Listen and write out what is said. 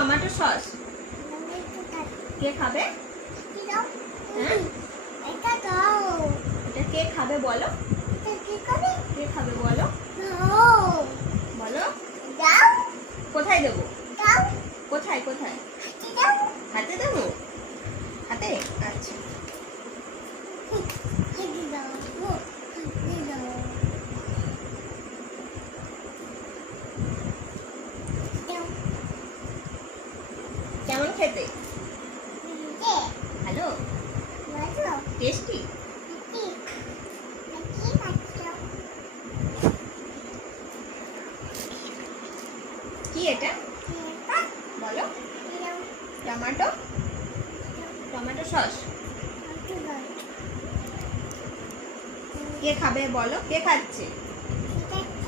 Tomato sauce কে খাবে? হ্যাঁ এটা কে খাবে বলো? কে খাবে বলো? বলো কোথায় দেবো? কোথায় কোথায়? হাতে দেবো? হাতে? আচ্ছা কেমন খেতে? ভালো? টেস্টি? কি এটা বলো? টমেটো টমেটো সস কে খাবে বলো? কে খাচ্ছে?